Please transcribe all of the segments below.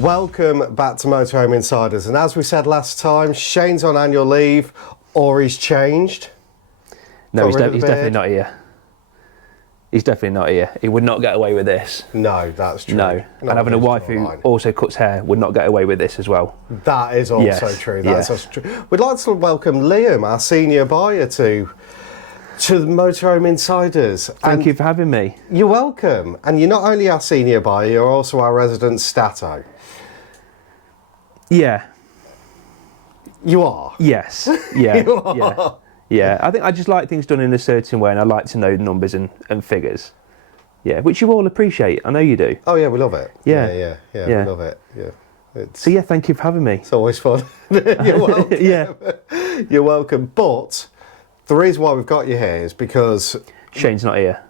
Welcome back to Motorhome Insiders, and as we said last time, Shane's on annual leave, or he's changed. No, he's definitely not here. He's definitely not here. He would not get away with this. No, that's true. No, and having a wife who also cuts hair would not get away with this as well. That is also true. That's also true. We'd like to welcome Liam, our senior buyer, to the Motorhome Insiders. Thank you for having me. You're welcome. And you're not only our senior buyer, you're also our resident stato. Yeah. You are? Yes. Yeah. You are? Yeah. Yeah, I think I just like things done in a certain way, and I like to know numbers and figures. Yeah, which you all appreciate. I know you do. Oh yeah, we love it. Yeah. We love it. Yeah. So yeah, thank you for having me. It's always fun. You're welcome. Yeah. You're welcome. But the reason why we've got you here is because Shane's not here.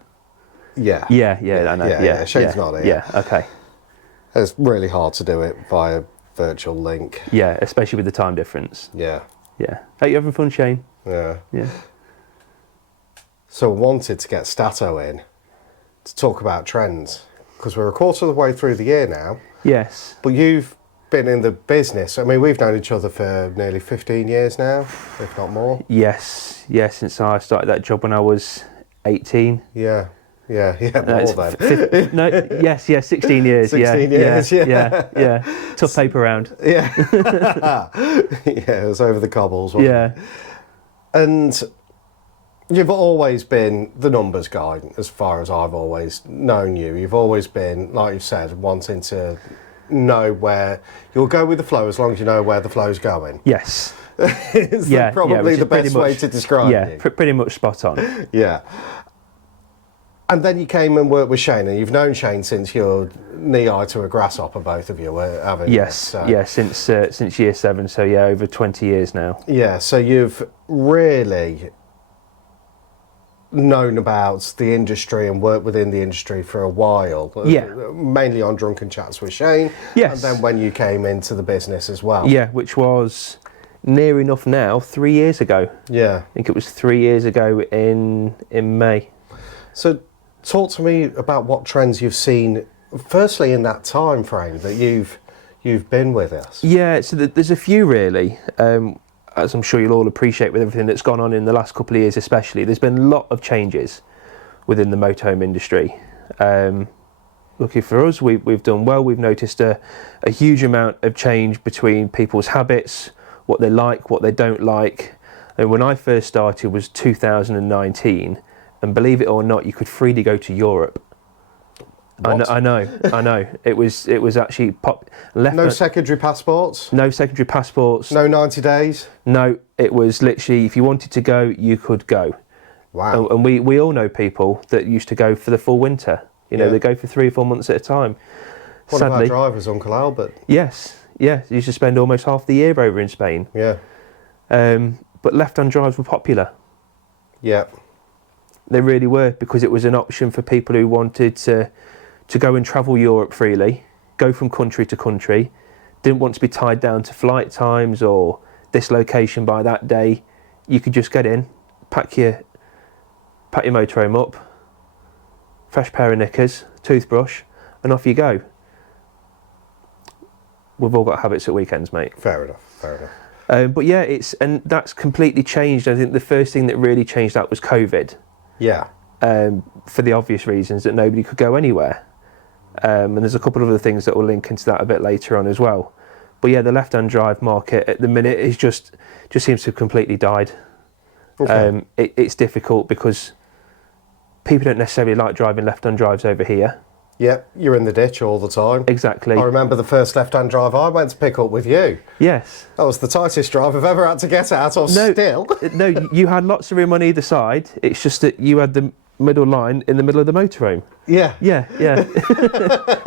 Yeah. I know. Yeah, Shane's not here. Yeah, okay. It's really hard to do it via virtual link. Yeah, especially with the time difference. Yeah. Yeah. Are you having fun, Shane? Yeah. Yeah. So I wanted to get Stato in to talk about trends, because we're a quarter of the way through the year now. Yes. But you've been in the business. I mean, we've known each other for nearly 15 years now, if not more. Yes, since I started that job when I was 18. Yeah, more then. No, yes, 16 years. 16 years, yeah. Tough paper round. Yeah. Yeah, it was over the cobbles, wasn't it? And you've always been the numbers guy, as far as I've always known you. You've always been, like you said, wanting to know where you'll go with the flow as long as you know where the flow's going. Yes. It's probably the best way to describe you. Yeah, pretty much spot on. Yeah. And then you came and worked with Shane, and you've known Shane since you're knee-high to a grasshopper, both of you, haven't you? Yes, so. Since year 7, so yeah, over 20 years now. Yeah, so you've really known about the industry and worked within the industry for a while. Yeah. Mainly on Drunken Chats with Shane. Yes. And then when you came into the business as well. Yeah, which was near enough now, 3 years ago. Yeah. I think it was 3 years ago in May. So talk to me about what trends you've seen, firstly in that time frame that you've been with us. Yeah, so there's a few really. As I'm sure you'll all appreciate with everything that's gone on in the last couple of years especially, there's been a lot of changes within the motorhome industry. Lucky for us, we've done well. We've noticed a huge amount of change between people's habits, what they like, what they don't like. And when I first started was 2019, and believe it or not, you could freely go to Europe. I know. It was actually No secondary passports? No secondary passports. No 90 days? No, it was literally, if you wanted to go, you could go. Wow. And we all know people that used to go for the full winter. You know, they go for 3 or 4 months at a time. What Sadly, about drivers, Uncle Albert? Yes. You used to spend almost half the year over in Spain. Yeah. But left-hand drives were popular. Yeah. They really were, because it was an option for people who wanted to go and travel Europe freely, go from country to country, didn't want to be tied down to flight times or this location by that day. You could just get in, pack your motorhome up, fresh pair of knickers, toothbrush, and off you go. We've all got habits at weekends, mate. Fair enough. But yeah, and that's completely changed. I think the first thing that really changed that was COVID. Yeah. For the obvious reasons that nobody could go anywhere. And there's a couple of other things that will link into that a bit later on as well. But yeah, the left-hand drive market at the minute is just seems to have completely died. Okay. It's difficult because people don't necessarily like driving left-hand drives over here. Yeah, you're in the ditch all the time. Exactly. I remember the first left-hand drive I went to pick up with you. Yes. That was the tightest drive I've ever had to get out of still. No, you had lots of room on either side. It's just that you had the middle line in the middle of the motorhome. Yeah.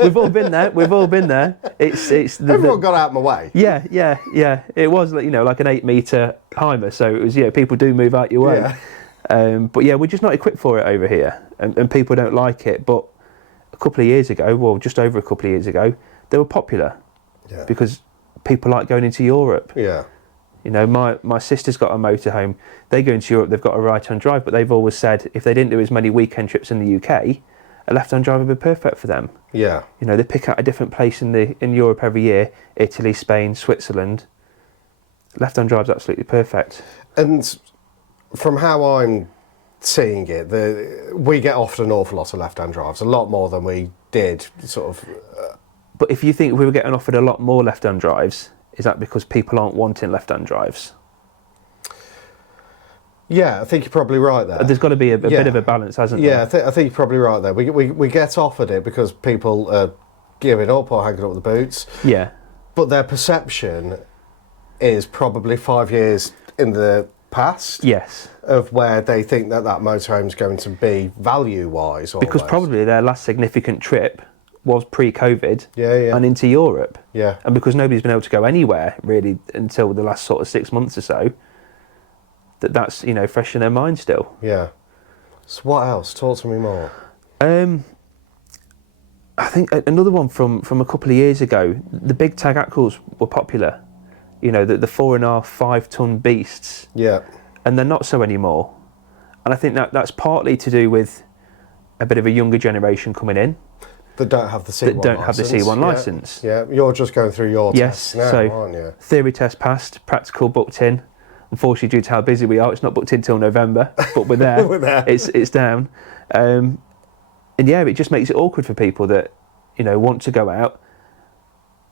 We've all been there. It's everyone got out of my way. Yeah. It was like an 8-metre Heimer, so it was people do move out your way. Yeah. But yeah, we're just not equipped for it over here, and people don't like it. But a couple of years ago, well, just over a couple of years ago, they were popular because people like going into Europe. Yeah. You know, my sister's got a motorhome. They go into Europe, they've got a right-hand drive, but they've always said if they didn't do as many weekend trips in the UK, a left-hand drive would be perfect for them. Yeah. You know, they pick out a different place in Europe every year, Italy, Spain, Switzerland. Left-hand drive's absolutely perfect. And from how I'm seeing it, we get offered an awful lot of left-hand drives, a lot more than we did, sort of. But if you think we were getting offered a lot more left-hand drives, is that because people aren't wanting left-hand drives? Yeah, I think you're probably right there. There's got to be a bit of a balance, hasn't there? Yeah, I think you're probably right there. We get offered it because people are giving up or hanging up the boots. Yeah. But their perception is probably 5 years in the past. Yes. Of where they think that motorhome's going to be value-wise. Because probably their last significant trip was pre-COVID and into Europe. Yeah. And because nobody's been able to go anywhere really until the last sort of 6 months or so, that's, you know, fresh in their mind still. Yeah. So what else? Talk to me more. I think another one from a couple of years ago, the big tag axles were popular. You know, the 4.5, 5 ton beasts. Yeah. And they're not so anymore. And I think that's partly to do with a bit of a younger generation coming in. That don't have the C1 licence. Yeah, you're just going through your tests now, aren't you? Theory test passed, practical booked in. Unfortunately, due to how busy we are, it's not booked in till November, but we're there. We're there. It's down. And yeah, it just makes it awkward for people that, you know, want to go out.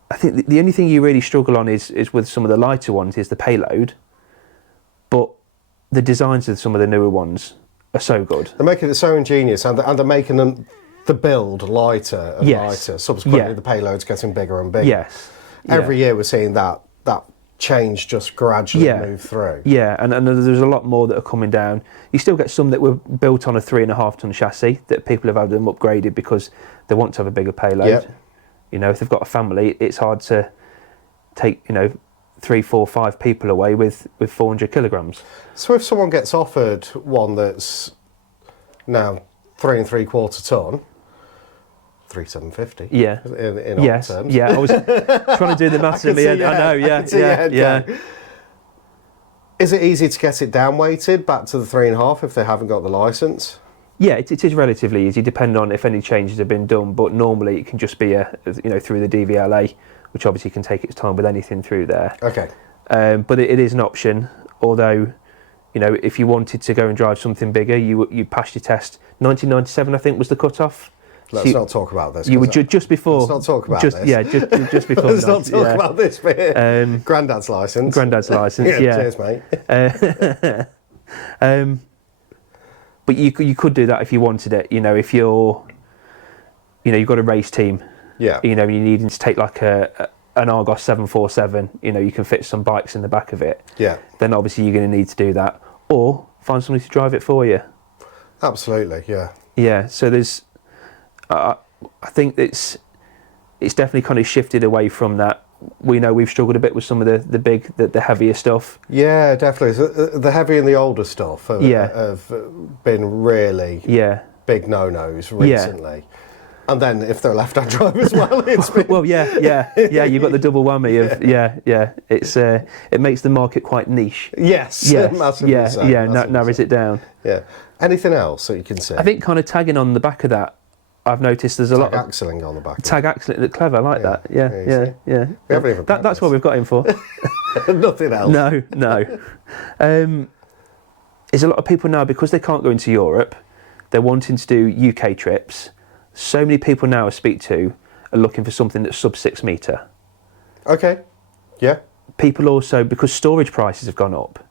I think the only thing you really struggle on is with some of the lighter ones is the payload. But the designs of some of the newer ones are so good. They're making it so ingenious, and they're making them the build lighter and lighter. Subsequently, the payload's getting bigger and bigger. Yes. Every year we're seeing that change just gradually move through. Yeah, and there's a lot more that are coming down. You still get some that were built on a 3.5 ton chassis that people have had them upgraded because they want to have a bigger payload. Yep. You know, if they've got a family, it's hard to take, you know, 3, 4, 5 people away with 400 kilograms. So if someone gets offered one that's now 3 3/4 ton, 3,750. Yeah. In odd terms. Yeah. I was trying to do the maths in my head. I know. Yeah. Is it easy to get it down weighted back to the 3.5 if they haven't got the licence? Yeah, it is relatively easy, depending on if any changes have been done. But normally it can just be through the DVLA, which obviously can take its time with anything through there. Okay. But it is an option. Although, you know, if you wanted to go and drive something bigger, you passed your test. 1997, I think, was the cut-off. Let's not talk about this. You were just before. Let's not talk about this. Yeah, just before. Let's not talk about this bit. Grandad's licence. Yeah. Cheers, mate. But you could do that if you wanted it. You know, if you've got a race team. Yeah. You know, you're needing to take like an Argos 747. You know, you can fit some bikes in the back of it. Yeah. Then obviously you're going to need to do that, or find somebody to drive it for you. Absolutely. Yeah. Yeah. So there's. I think it's definitely kind of shifted away from that. We know we've struggled a bit with some of the heavier stuff. Yeah, definitely. The heavy and the older stuff have been really big no-nos recently. Yeah. And then if they're left-hand drive as well, it's been... Well, yeah. You've got the double whammy of It's it makes the market quite niche. Yes. Massively so. Narrows it down. Yeah. Anything else that you can see? I think kind of tagging on the back of that. I've noticed there's a lot of axling on the back. Tag axling, clever. I like that. Yeah. We haven't even that's what we've got him for. Nothing else. No. There's a lot of people now, because they can't go into Europe, they're wanting to do UK trips. So many people now I speak to are looking for something that's sub 6 metre. Okay. Yeah. People also, because storage prices have gone up,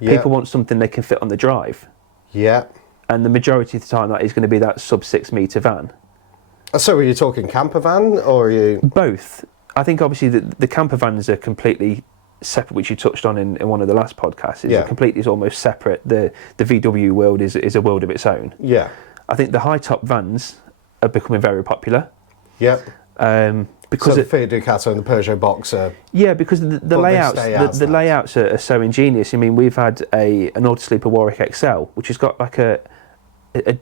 people want something they can fit on the drive. Yeah. And the majority of the time that is going to be that sub 6 metre van. So are you talking camper van, or are you... Both. I think obviously the camper vans are completely separate, which you touched on in one of the last podcasts. It's almost separate. The VW world is a world of its own. Yeah. I think the high top vans are becoming very popular. Yeah. Because the Fiat Ducato and the Peugeot Boxer. Yeah, because the layouts are so ingenious. I mean, we've had an Autosleeper Warwick XL, which has got like a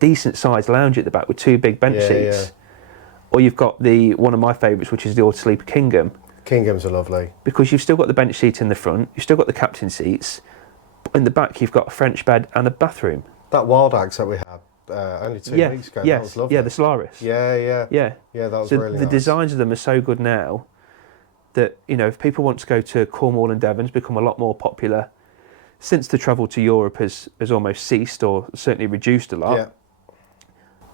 decent sized lounge at the back with 2 big bench seats. Yeah. Or you've got one of my favourites, which is the Autosleeper Kingham. Kinghams are lovely. Because you've still got the bench seat in the front, you've still got the captain seats, but in the back you've got a French bed and a bathroom. That Wild Axe that we had only 2 Yeah, weeks ago. yes, That was lovely. yeah, the Solaris. Yeah. Yeah. Yeah, that was So really the nice. designs of them are so good now that, you know, if people want to go to Cornwall and Devon, it's become a lot more popular since the travel to Europe has almost ceased or certainly reduced a lot. Yeah.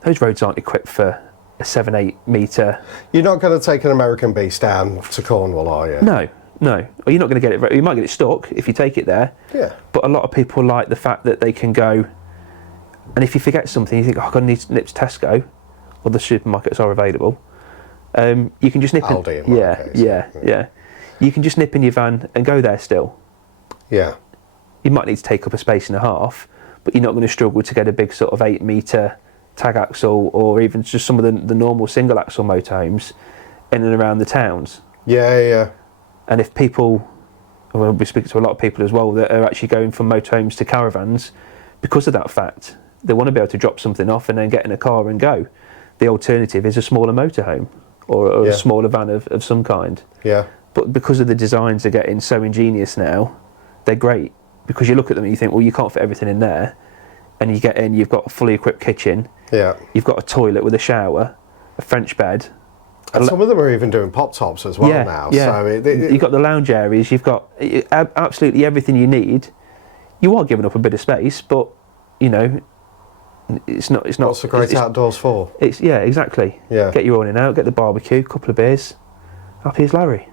Those roads aren't equipped for a 7-8 metre. You're not going to take an American Beast down to Cornwall, are you? No. Or you're not going to get it. You might get it stuck if you take it there. Yeah. But a lot of people like the fact that they can go, and if you forget something, you think, oh, I'm going to need to nip to Tesco, or the supermarkets are available. You can just nip Aldi in. in my case. Yeah. You can just nip in your van and go there still. Yeah. You might need to take up a space and a half, but you're not going to struggle to get a big sort of 8 metre tag axle or even just some of the normal single axle motorhomes in and around the towns. Yeah. And if people, well, we speak to a lot of people as well that are actually going from motorhomes to caravans because of that fact. They want to be able to drop something off and then get in a car and go. The alternative is a smaller motorhome or a smaller van of some kind. Yeah. But because of the designs are getting so ingenious now, they're great. Because you look at them and you think, well, you can't fit everything in there. And you get in, you've got a fully equipped kitchen. Yeah. You've got a toilet with a shower, a French bed. And some of them are even doing pop tops as well now. Yeah. So You've got the lounge areas. You've got absolutely everything you need. You are giving up a bit of space, but you know, it's not. What's the great outdoors for? Exactly. Yeah. Get your own in out. Get the barbecue, couple of beers. Happy as Larry.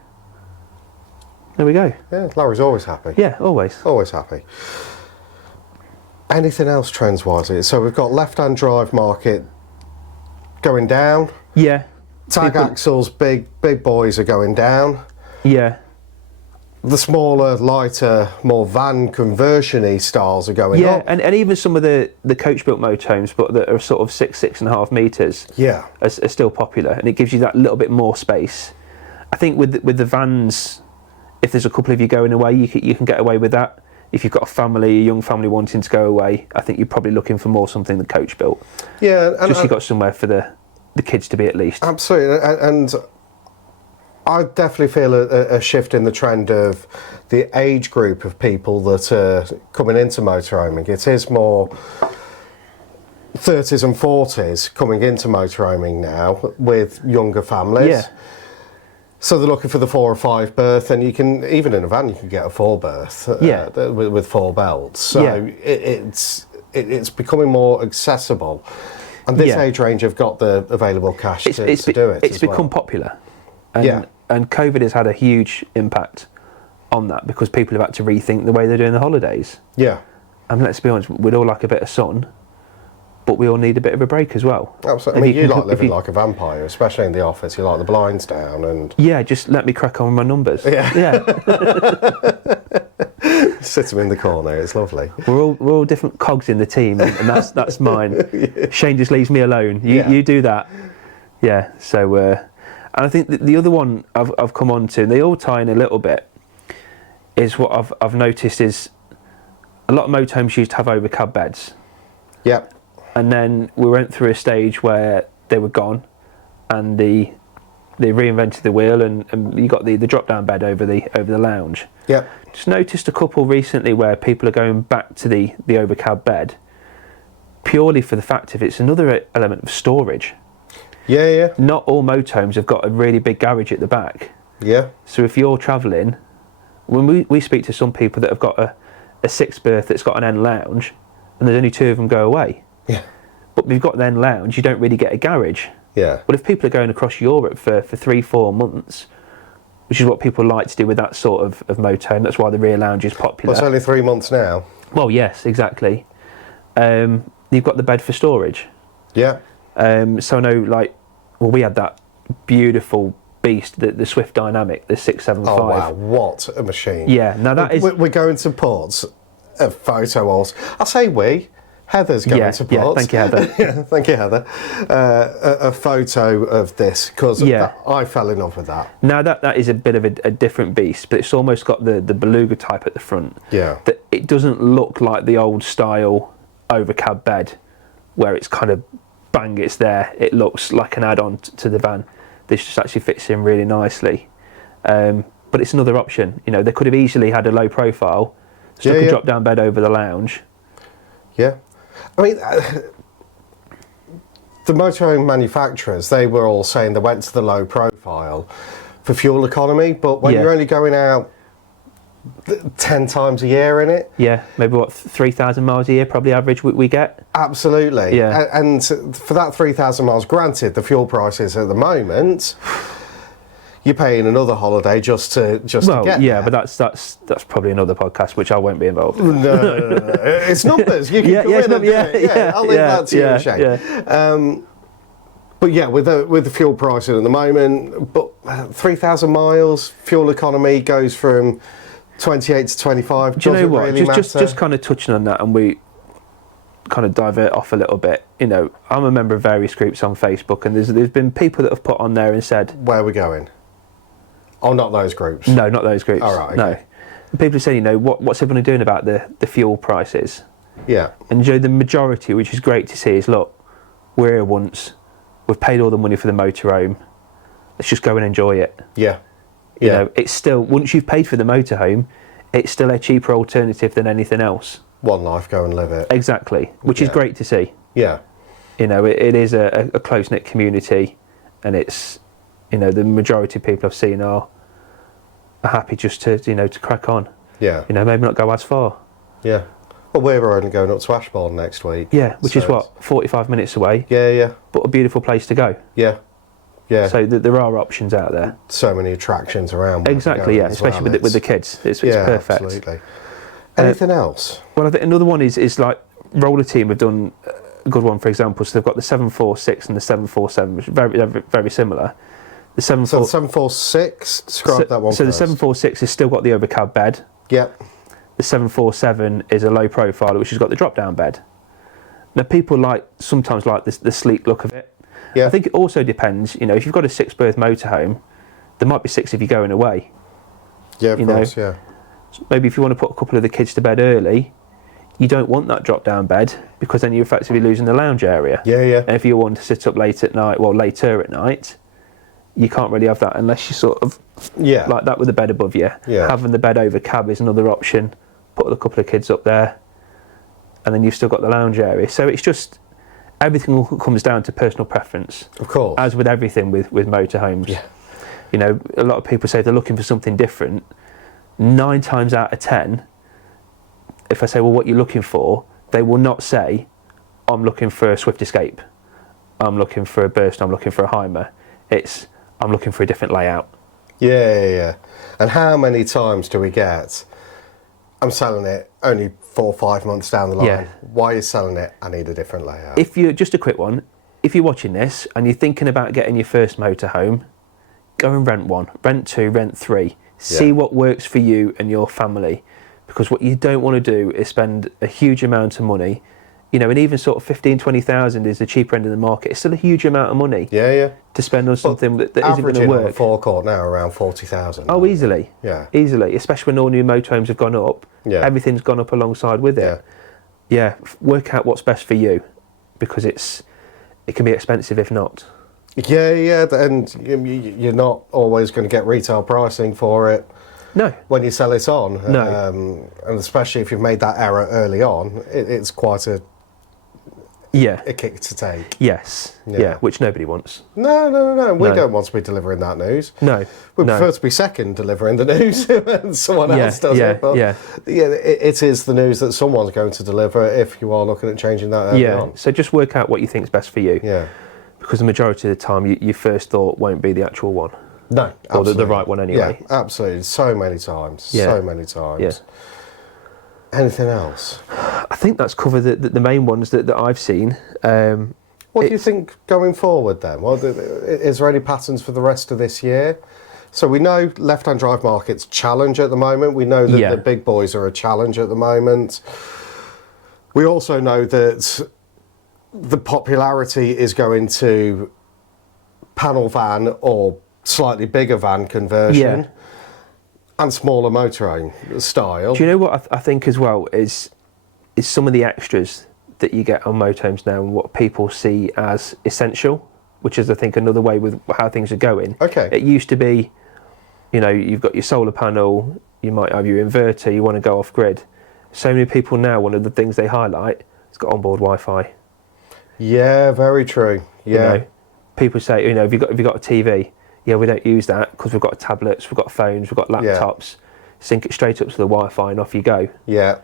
There we go. Yeah, Larry's always happy. Yeah, always. Always happy. Anything else trends-wise? So we've got left-hand drive market going down. Yeah. Tag axles, big boys are going down. Yeah. The smaller, lighter, more van conversion-y styles are going up. And even some of the coach-built motorhomes, but that are sort of 6.5 metres, are still popular, and it gives you that little bit more space. I think with the vans, if there's a couple of you going away, you can get away with that. If you've got a young family wanting to go away, I think you're probably looking for more something than coach-built. Yeah, and just you've got somewhere for the kids to be at least. Absolutely, and I definitely feel a shift in the trend of the age group of people that are coming into motorhoming. It is more 30s and 40s coming into motorhoming now with younger families. Yeah. So they're looking for the 4 or 5 berth, and you can, even in a van, you can get a 4 berth with 4 belts. So it's becoming more accessible. And this age range have got the available cash to do it. It's become popular. And COVID has had a huge impact on that because people have had to rethink the way they're doing the holidays. Yeah. And let's be honest, we'd all like a bit of sun, but we all need a bit of a break as well. Absolutely. I mean, you like living like a vampire, especially in the office. You like the blinds down and... Yeah, just let me crack on with my numbers. Yeah. Sit them in the corner, it's lovely. We're all different cogs in the team, and that's mine. Shane just leaves me alone. You do that. Yeah, so... and I think the other one I've come on to, and they all tie in a little bit, is what I've noticed is a lot of motorhomes used to have overcab beds. Yep. And then we went through a stage where they were gone, and they reinvented the wheel, and you got the drop down bed over the lounge. Yep. Just noticed a couple recently where people are going back to the overcab bed, purely for the fact of it's another element of storage. Yeah. Not all motorhomes have got a really big garage at the back. Yeah. So if you're travelling, when we speak to some people that have got a 6 berth that's got an end lounge, and there's only 2 of them go away. Yeah. But we've got the end lounge, you don't really get a garage. Yeah. But if people are going across Europe for 3-4 months, which is what people like to do with that sort of motorhome, that's why the rear lounge is popular. Well, it's only 3 months now. Well, yes, exactly. You've got the bed for storage. Yeah. So I know, we had that beautiful beast, the Swift Dynamic, the 675. Oh wow, what a machine. Yeah, now that is... We're going to put a photo also. I say we. Heather's going to put. Yeah, thank you, Heather. Yeah, thank you, Heather. A photo of this, because I fell in love with that. Now that is a bit of a different beast, but it's almost got the beluga type at the front. Yeah. That it doesn't look like the old style overcab bed, where it's kind of bang, it's there. It looks like an add-on to the van. This just actually fits in really nicely. But it's another option. You know, they could have easily had a low profile, stuck a drop-down bed over the lounge. Yeah. I mean, the motorhome manufacturers, they were all saying they went to the low profile for fuel economy, but when you're only going out 10 times a year in it. Yeah, maybe 3,000 miles a year, probably average we get. Absolutely. Yeah. And for that 3,000 miles, granted, the fuel prices at the moment, you're paying another holiday just to get there. But that's probably another podcast, which I won't be involved in. No. It's numbers. You can come in and do it. I'll leave that to you, Shane. Yeah. But yeah, with the fuel pricing at the moment, but 3,000 miles, fuel economy goes from 28 to 25. Do you know what? Really just kind of touching on that, and we kind of divert off a little bit. You know, I'm a member of various groups on Facebook, and there's been people that have put on there and said, "Where are we going?" Oh, not those groups. No, not those groups. All right. Okay. No, people are saying, you know, what's everyone doing about the fuel prices? Yeah. And you know, the majority, which is great to see, is look, we're here once, we've paid all the money for the motorhome, let's just go and enjoy it. Yeah. You know, it's still, once you've paid for the motorhome, it's still a cheaper alternative than anything else. One life, go and live it. Exactly, which is great to see. Yeah. You know, it is a close-knit community, and it's, you know, the majority of people I've seen are happy just to, you know, to crack on. Yeah. You know, maybe not go as far. Yeah. Well, we're only going up to Ashbourne next week. Yeah, which is what, 45 minutes away? Yeah. But a beautiful place to go. Yeah. So there are options out there. So many attractions around. Exactly, especially with the kids. It's perfect. Absolutely. Anything else? Well, I think another one is like Roller Team have done a good one, for example. So they've got the 746 and the 747, which are very, very similar. The 746, describe that one So first. the 746 has still got the overcab bed. Yep. The 747 is a low profile, which has got the drop down bed. Now, people sometimes like the sleek look of it. Yeah. I think it also depends, you know, if you've got a 6-berth motorhome, there might be 6 if you're going away. Yeah, of course, yeah. Maybe if you want to put a couple of the kids to bed early, you don't want that drop down bed, because then you're effectively losing the lounge area. Yeah. And if you want to sit up late at night, later at night, you can't really have that unless you sort of like that with the bed above you. Yeah. Having the bed over cab is another option. Put a couple of kids up there, and then you've still got the lounge area. So it's just, everything comes down to personal preference. Of course. As with everything with motorhomes. Yeah. You know, a lot of people say they're looking for something different. 9 times out of 10, if I say, well, what you're looking for, they will not say, I'm looking for a Swift Escape, I'm looking for a Burst, I'm looking for a Heimer. It's, I'm looking for a different layout. Yeah. And how many times do we get, I'm selling it only 4 or 5 months down the line. Yeah. Why are you selling it? I need a different layout. If you're, just a quick one, if you're watching this and you're thinking about getting your first motorhome, go and rent 1, rent 2, rent 3. See what works for you and your family. Because what you don't want to do is spend a huge amount of money, you know, and even sort of 15, 20,000 is the cheaper end of the market. It's still a huge amount of money. Yeah. To spend on something that isn't going to Averaging work. on a forecourt now around 40,000. Oh, easily. Yeah. Easily, especially when all new motorhomes have gone up. Yeah. Everything's gone up alongside with it. Yeah. Work out what's best for you, because it can be expensive if not. Yeah, and you're not always going to get retail pricing for it. No. When you sell it on. No. And especially if you've made that error early on, it's quite a kick to take. Yes. Yeah. Which nobody wants. No. We don't want to be delivering that news. No. We prefer to be second delivering the news and someone else does it. But it is the news that someone's going to deliver if you are looking at changing that early on. So just work out what you think is best for you. Yeah. Because the majority of the time, your first thought won't be the actual one. No, or the right one anyway. Yeah, absolutely. So many times. Yeah. Anything else? I think that's covered the main ones that I've seen. What do you think going forward then? Well, is there any patterns for the rest of this year? So we know left-hand drive market's challenge at the moment. We know that the big boys are a challenge at the moment. We also know that the popularity is going to panel van or slightly bigger van conversion and smaller motorhome style. Do you know what I think as well is some of the extras that you get on motorhomes now and what people see as essential, which is I think another way with how things are going. Okay. It used to be, you know, you've got your solar panel, you might have your inverter, you want to go off grid. So many people now, one of the things they highlight, it's got onboard Wi-Fi. Yeah, very true. Yeah. You know, people say, you know, have you got a TV? Yeah, we don't use that because we've got tablets, we've got phones, we've got laptops. Sync it straight up to the Wi-Fi and off you go. Yeah.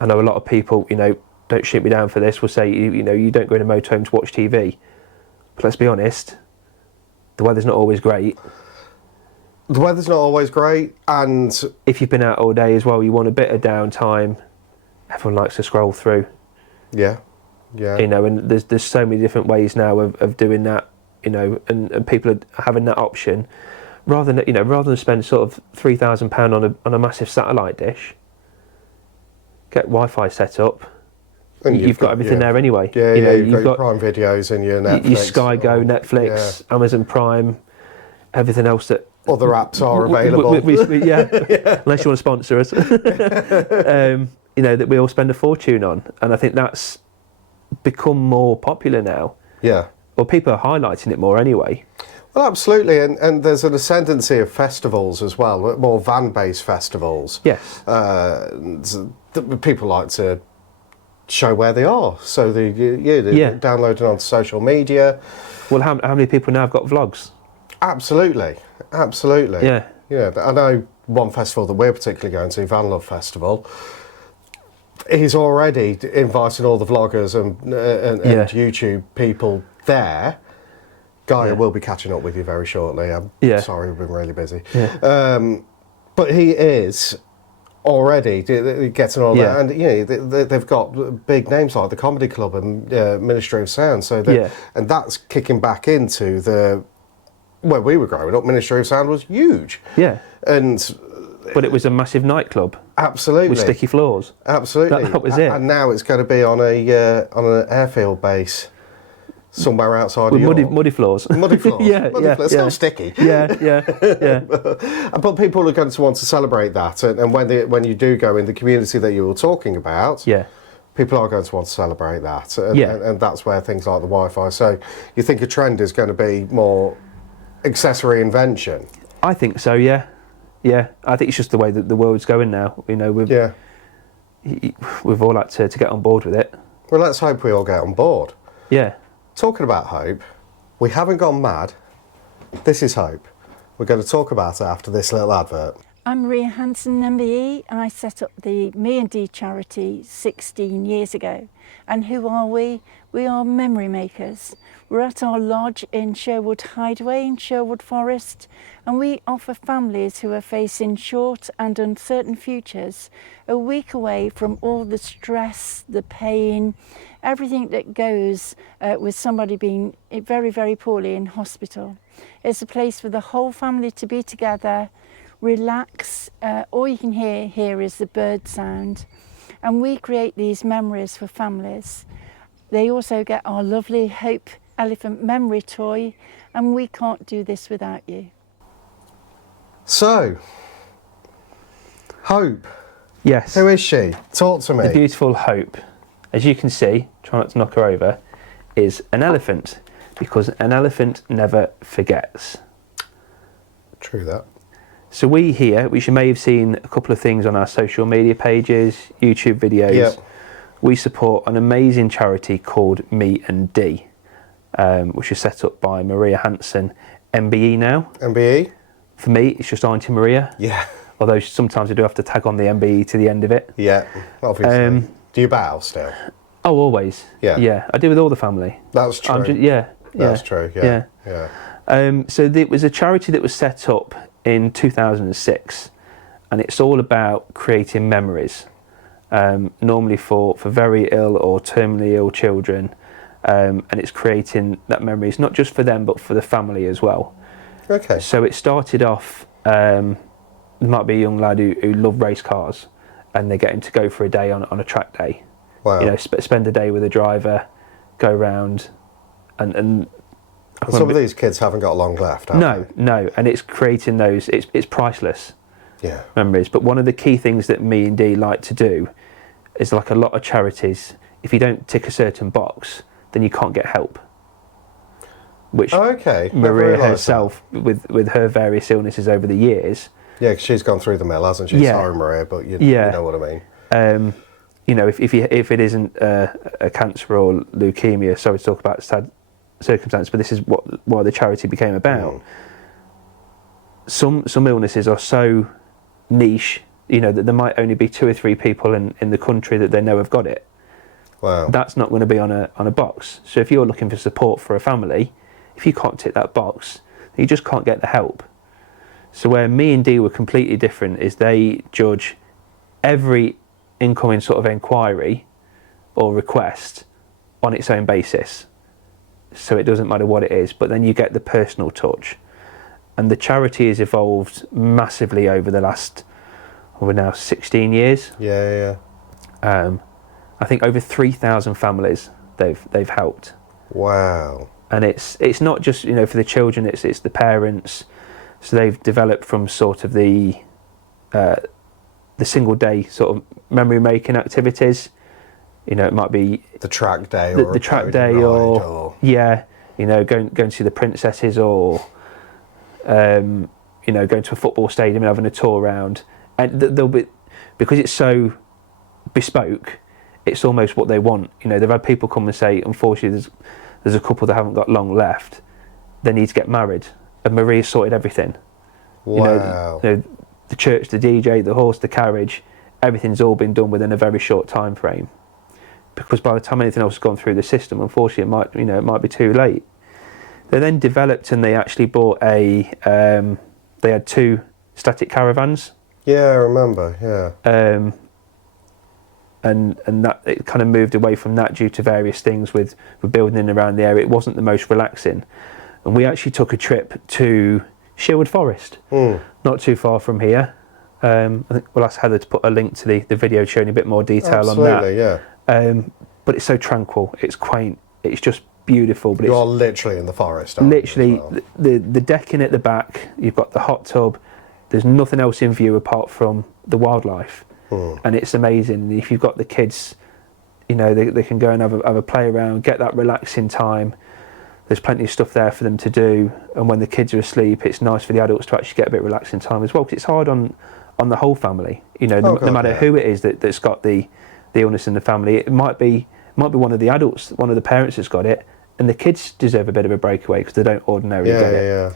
I know a lot of people, you know, don't shoot me down for this, will say, you know, you don't go in a motorhome to watch TV. But let's be honest, the weather's not always great. The weather's not always great, and if you've been out all day as well, you want a bit of downtime. Everyone likes to scroll through. Yeah, yeah. You know, and there's so many different ways now of doing that. You know, and people are having that option rather than spend sort of £3,000 on a massive satellite dish. Get Wi-Fi set up. And you've got everything there anyway. Yeah, you've got Prime Videos and your Netflix. Your Sky Go, Netflix, Amazon Prime, everything else that... Other apps are available. Unless you want to sponsor us. You know, that we all spend a fortune on. And I think that's become more popular now. Yeah. Well, people are highlighting it more anyway. Well, absolutely. And there's an ascendancy of festivals as well, more van-based festivals. Yes. People like to show where they are, so they download it onto social media. Well, how many people now have got vlogs? Absolutely. Yeah. Yeah, I know one festival that we're particularly going to, Van Love Festival. He's already inviting all the vloggers and YouTube people there. Guy, I will be catching up with you very shortly. I'm sorry, we've been really busy. Yeah. But he is already getting all that, and you know they've got big names like the Comedy Club and Ministry of Sound. So and that's kicking back into the when we were growing up. Ministry of Sound was huge. Yeah. But it was a massive nightclub. Absolutely. With sticky floors. Absolutely. That was it. And now it's going to be on an airfield base somewhere outside with of York. Muddy floors. Muddy floors. Yeah. Still sticky. Yeah. But people are going to want to celebrate that. And when you do go in the community that you were talking about, people are going to want to celebrate that. And that's where things like the Wi-Fi. So you think a trend is going to be more accessory invention? I think so, yeah. Yeah, I think it's just the way that the world's going now. You know, we've all had to get on board with it. Well, let's hope we all get on board. Yeah. Talking about hope, we haven't gone mad. This is hope. We're going to talk about it after this little advert. I'm Maria Hansen, MBE, and I set up the Me and Dee charity 16 years ago. And who are we? We are memory makers. We're at our lodge in Sherwood Hideaway in Sherwood Forest, and we offer families who are facing short and uncertain futures a week away from all the stress, the pain, everything that goes with somebody being very, very poorly in hospital. It's a place for the whole family to be together, relax. All you can hear here is the bird sound, and we create these memories for families. They also get our lovely Hope elephant memory toy, and we can't do this without you. So, Hope. Yes. Who is she? Talk to me. The beautiful Hope, as you can see, try not to knock her over, is an elephant, because an elephant never forgets. True that. So we here, which you may have seen a couple of things on our social media pages, YouTube videos, we support an amazing charity called Me and Dee, which is set up by Maria Hansen, MBE now. MBE? For me, it's just Auntie Maria. Yeah. Although sometimes I do have to tag on the MBE to the end of it. Yeah, obviously. Do you bow still? Oh, always. Yeah. Yeah, I do with all the family. That's true. That's true, yeah. So it was a charity that was set up in 2006, and it's all about creating memories, normally for very ill or terminally ill children, and it's creating that memories not just for them but for the family as well. Okay. So it started off, there might be a young lad who loved race cars, and they get him to go for a day on a track day. Wow. You know, spend a day with a driver, go round, and some of these kids haven't got long left, have they? No, and it's creating those, it's priceless memories. But one of the key things that Me and Dee like to do is, like a lot of charities, if you don't tick a certain box, then you can't get help. Which Maria herself, with her various illnesses over the years. Yeah, 'cause she's gone through the mill, hasn't she? Sorry, Maria, but you know what I mean. you know, if it isn't a cancer or leukemia, sorry to talk about sad circumstance, but this is why the charity became about. Some illnesses are so niche, you know, that there might only be 2 or 3 people in the country that they know have got it. Wow. That's not going to be on a box. So if you're looking for support for a family, if you can't tick that box, you just can't get the help. So where Me and Dee were completely different is they judge every incoming sort of inquiry or request on its own basis. So it doesn't matter what it is, but then you get the personal touch. And the charity has evolved massively over the last, we're now 16 years. Yeah. I think over 3,000 families they've helped. Wow. And it's not just, you know, for the children, it's the parents. So they've developed from sort of the single day sort of memory making activities. You know, it might be the track day, the track day, or yeah, you know, going to see the princesses, or you know, going to a football stadium and having a tour around. And they'll be, because it's so bespoke, it's almost what they want. You know, they've had people come and say, unfortunately, there's a couple that haven't got long left. They need to get married, and Maria's sorted everything. Wow. You know, the church, the DJ, the horse, the carriage, everything's all been done within a very short time frame. Because by the time anything else has gone through the system, unfortunately, it might be too late. They then developed, and they actually bought they had 2 static caravans. Yeah, I remember. Yeah. And that it kind of moved away from that due to various things with building in around the area. It wasn't the most relaxing, and we actually took a trip to Sherwood Forest, not too far from here. I think we'll ask Heather to put a link to the video showing a bit more detail on that. Absolutely, yeah. But it's so tranquil, it's quaint, it's just beautiful. But you are literally in the forest. Literally, well? the decking at the back, you've got the hot tub, there's nothing else in view apart from the wildlife. And it's amazing. If you've got the kids, you know, they can go and have a play around, get that relaxing time. There's plenty of stuff there for them to do, and when the kids are asleep, it's nice for the adults to actually get a bit of relaxing time as well, because it's hard on the whole family. You know, no matter who it is that's got the illness in the family, it might be one of the adults, one of the parents that's got it, and the kids deserve a bit of a breakaway because they don't ordinarily get it. Yeah.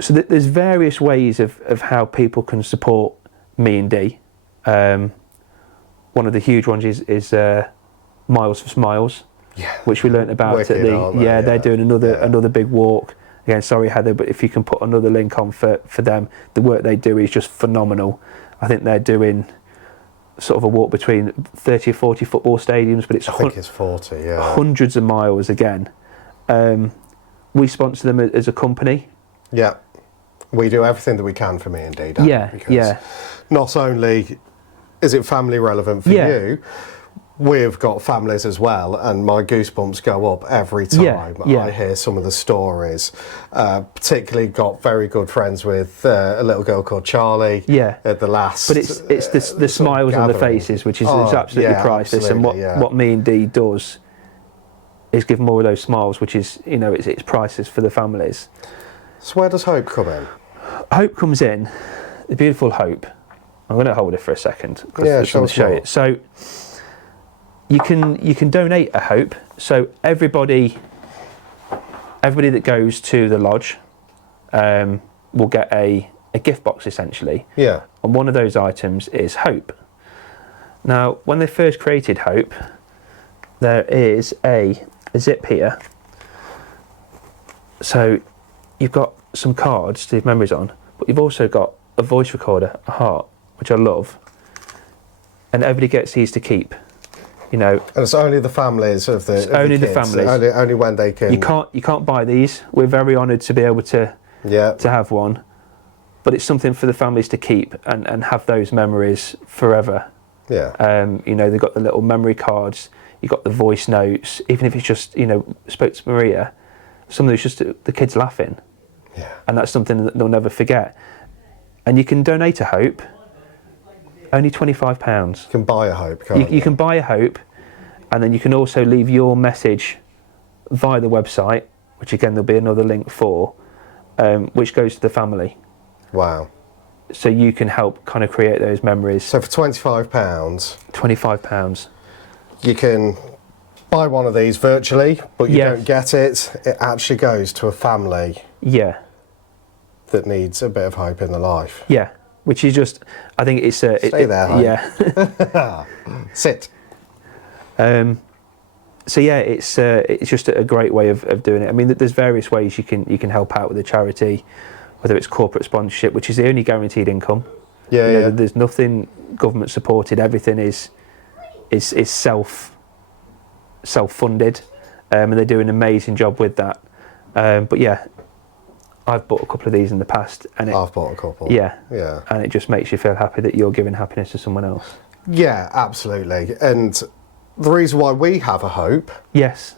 So there's various ways of how people can support Me and Dee. One of the huge ones is Miles for Smiles, which we learnt about Wicked, at they're doing another big walk. Again, sorry Heather, but if you can put another link on for them, the work they do is just phenomenal. I think they're doing sort of a walk between 30 or 40 football stadiums, but I think it's 40, yeah. Hundreds of miles again. We sponsor them as a company. Yeah. We do everything that we can for Me and Dee, don't we? Because not only is it family relevant for you, we've got families as well, and my goosebumps go up every time I hear some of the stories. Particularly got very good friends with a little girl called Charlie at the last. But it's the smiles on the faces, which is absolutely priceless. Absolutely, and what Me and Dee does is give more of those smiles, which is, you know, it's priceless for the families. So where does Hope come in? Hope comes in, the beautiful Hope. I'm going to hold it for a second because show it. So you can donate a Hope. So everybody that goes to the lodge will get a gift box essentially. Yeah. And one of those items is Hope. Now, when they first created Hope, there is a zip here. So you've got some cards to leave memories on, but you've also got a voice recorder, a heart, which I love, and everybody gets these to keep. You know, and it's only the families of the only kids. The families. Only when they can. You can't buy these. We're very honoured to be able to have one, but it's something for the families to keep and have those memories forever. Yeah. You know, they've got the little memory cards. You've got the voice notes. Even if it's just, you know, spoke to Maria, some of it's just the kids laughing. Yeah. And that's something that they'll never forget. And you can donate a Hope. Only £25. You can buy a Hope, can't you? You can buy a Hope, and then you can also leave your message via the website, which again there'll be another link for, which goes to the family. Wow. so you can help kind of create those memories. So for £25, £25. you can buy one of these virtually, but you Yeah. don't get it. It actually goes to a family Yeah, that needs a bit of hope in their life. yeah. Which is just, I think it's a... Stay there, hon. Yeah. Sit. So yeah, it's just a great way of doing it. I mean, there's various ways you can help out with a charity, whether it's corporate sponsorship, which is the only guaranteed income. Yeah, You know, yeah. There's nothing government supported. Everything is self-funded, and they do an amazing job with that. But yeah, I've bought a couple of these in the past, and I've bought a couple. yeah, Yeah. and it just makes you feel happy that you're giving happiness to someone else. Yeah, absolutely. And the reason why we have a hope Yes,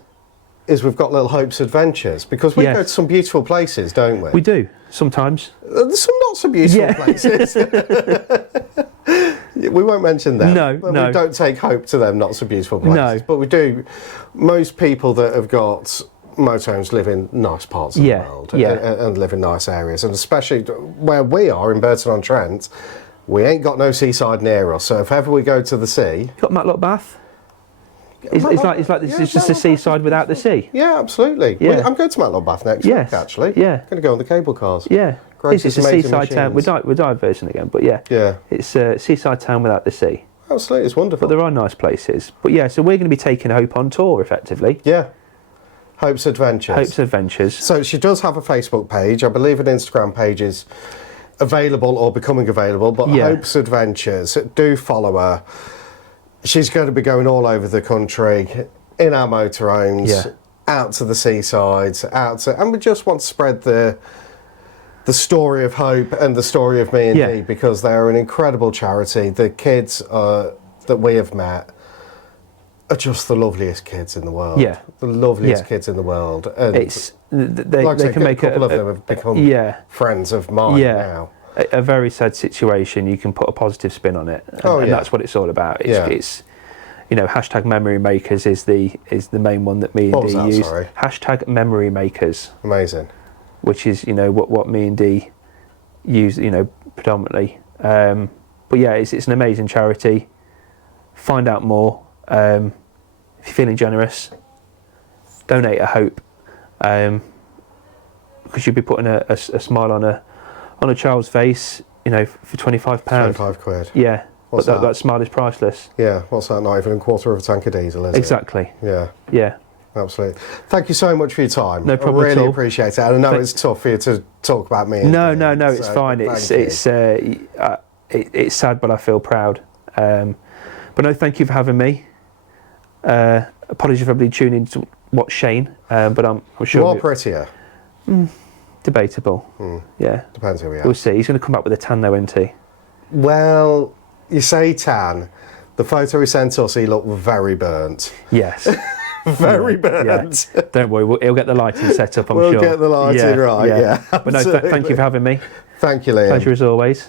is we've got Little Hope's Adventures, because we Yes. go to some beautiful places, don't we? we do sometimes. There's some not so beautiful Yeah. places. We won't mention them. No, but no. We don't take hope to them not so beautiful places. No. But we do. Most people that have got motorhomes live in nice parts of Yeah, the world yeah. and live in nice areas. And especially where we are in Burton-on-Trent, we ain't got no seaside near us. So if ever we go to the sea... Got Matlock Bath. It's like this Yeah, is just the Matlock seaside without the sea. Yeah, absolutely. Yeah. I'm going to Matlock Bath next Yes, week, actually. yeah. Going to go on the cable cars. Yeah, Great, it's a amazing seaside town. machines. We're diverting again, but yeah, Yeah, it's a seaside town without the sea. absolutely. It's wonderful. But there are nice places. But yeah, so we're going to be taking Hope on tour, effectively. Yeah. Hope's Adventures. Hope's Adventures. So she does have a Facebook page. I believe an Instagram page is available or becoming available, but Yeah. Hope's Adventures, do follow her. She's going to be going all over the country in our motorhomes, Yeah. out to the seasides, and we just want to spread the story of Hope and the story of Me and Yeah. Dee, because they're an incredible charity. The kids that we have met are just the loveliest kids in the world. Yeah. The loveliest Yeah. kids in the world. And It's they like I said, can make a couple of them have become yeah. friends of mine Yeah. now. A very sad situation. You can put a positive spin on it, and, Oh, and yeah. that's what it's all about. It's, Yeah. it's you know, hashtag Memory Makers is the main one that Me and What was Dee that, use. sorry? Hashtag Memory Makers, Amazing. which is what Me and Dee use, predominantly. But yeah, it's an amazing charity. Find out more. If you're feeling generous, donate a Hope, because you'll be putting a smile on a child's face, for £25. 25 quid. Yeah, What's but that? that smile is priceless. Yeah, what's that? Not even a quarter of a tank of diesel, is Exactly. it? Yeah, Yeah. absolutely. Thank you so much for your time. No problem I at really all. appreciate it. And I know it's tough for you to talk about me. and No, Dee, no, it's so fine. thank you. It's sad, but I feel proud. But no, thank you for having me. Apologies for everybody tuning in to watch Shane, but I'm sure You are prettier. debatable. Yeah, Depends who we are. we'll see. He's going to come back with a tan, though, isn't he? Well, you say tan. The photo he sent us, he looked very burnt. Yes. Very Yeah. burnt. Don't worry, he'll get the lighting set up. I'm We'll sure. get the lighting right, yeah, But no, thank you for having me. Thank you, Liam. Pleasure as always.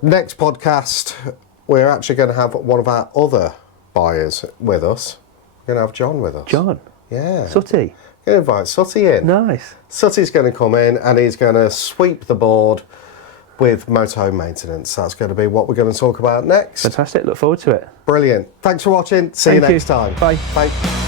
Next podcast, we're actually going to have one of our other buyers with us. We're going to have John with us. John. Yeah. Sutty. Going to invite Sutty in. Nice. Sutty's going to come in and he's going to sweep the board with motorhome maintenance. That's going to be what we're going to talk about next. Fantastic. Look forward to it. Brilliant. Thanks for watching. See you Thank you. next time. Bye. Bye.